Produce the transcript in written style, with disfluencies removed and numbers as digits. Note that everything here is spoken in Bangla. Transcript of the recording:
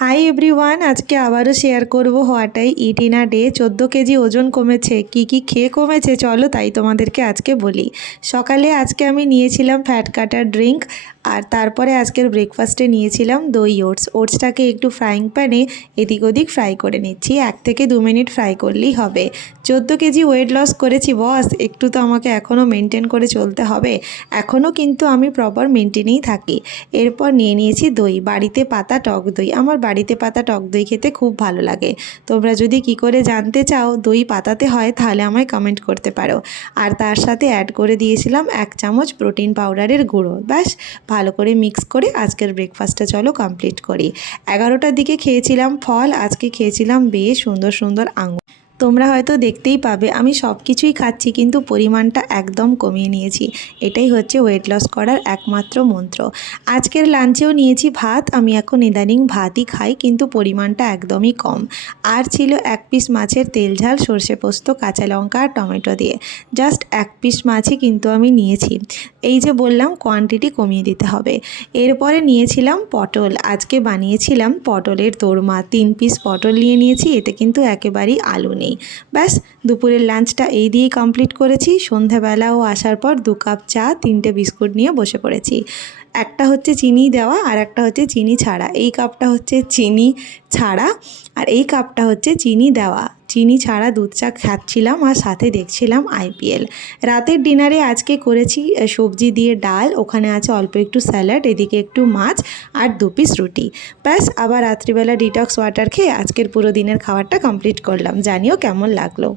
হাই এভরিওয়ান, আজকে আবারও শেয়ার করব what I it in a day. 14 KG ওজন কমেছে। কি খেয়ে কমেছে চলো তাই তোমাদেরকে আজকে বলি। সকালে আজকে আমি নিয়েছিলাম ফ্যাট কাটার ড্রিঙ্ক, আর তারপরে আজকের ব্রেকফাস্টে নিয়েছিলাম দই ওটসটাকে একটু ফ্রাইং প্যানে এদিক ওদিক ফ্রাই করে নিচ্ছি। 1 থেকে 2 মিনিট ফ্রাই করলেই হবে। 14 কেজি ওয়েট লস করেছি বস, একটু তো আমাকে এখনও মেনটেন করে চলতে হবে। এখনও কিন্তু আমি প্রপার মেনটেনেই থাকি। এরপর নিয়ে নিয়েছি দই, বাড়িতে পাতা টক দই। আমার বাড়িতে পাতা টক দই খেতে খুব ভালো লাগে। তোমরা যদি কি করে জানতে চাও দই পাতাতে হয় তাহলে আমায় কমেন্ট করতে পারো। আর তার সাথে অ্যাড করে দিয়েছিলাম 1 চামচ প্রোটিন পাউডারের গুঁড়ো। ব্যাস, ভালো করে মিক্স করে আজকের ব্রেকফাস্টটা চলো কমপ্লিট করি। 11টার দিকে খেয়েছিলাম ফল, আজকে খেয়েছিলাম বেশ সুন্দর সুন্দর আঙুর। তোমরা হয়তো দেখতেই পাবে আমি সব কিছুই খাচ্ছি, কিন্তু পরিমাণটা একদম কমিয়ে নিয়েছি। এটাই হচ্ছে ওয়েট লস করার একমাত্র মন্ত্র। আজকের লাঞ্চেও নিয়েছি ভাত। আমি এখন ইদানিং ভাতই খাই, কিন্তু পরিমাণটা একদমই কম। আর ছিল 1 পিস মাছের তেল ঝাল সর্ষে পোস্ত কাঁচা লঙ্কা আর টমেটো দিয়ে। জাস্ট 1 পিস মাছই কিন্তু আমি নিয়েছি। এই যে বললাম কোয়ান্টিটি কমিয়ে দিতে হবে। এরপরে নিয়েছিলাম পটল। আজকে বানিয়েছিলাম পটলের দোরমা। 3 পিস পটল নিয়ে নিয়েছি, এতে কিন্তু একেবারেই আলু নেই। ব্যাস, দুপুরের লাঞ্চটা এই দিয়েই কমপ্লিট করেছি। সন্ধ্যাবেলাও আসার পর 2 কাপ চা 3টে বিস্কুট নিয়ে বসে পড়েছি। একটা হচ্ছে চিনি দেওয়া আর একটা হচ্ছে চিনি ছাড়া। এই কাপটা হচ্ছে চিনি ছাড়া আর এই কাপটা হচ্ছে চিনি দেওয়া। চিনি ছাড়া দুধ চা খাচ্ছিলাম আর সাথে দেখছিলাম আইপিএল। রাতের ডিনারে আজকে করেছি সবজি দিয়ে ডাল, ওখানে আছে অল্প একটু স্যালাড, এদিকে একটু মাছ আর 2 পিস রুটি। ব্যাস, আবার রাত্রিবেলা ডিটক্স ওয়াটার খেয়ে আজকের পুরো দিনের খাবারটা কমপ্লিট করলাম। জানিও কেমন লাগলো।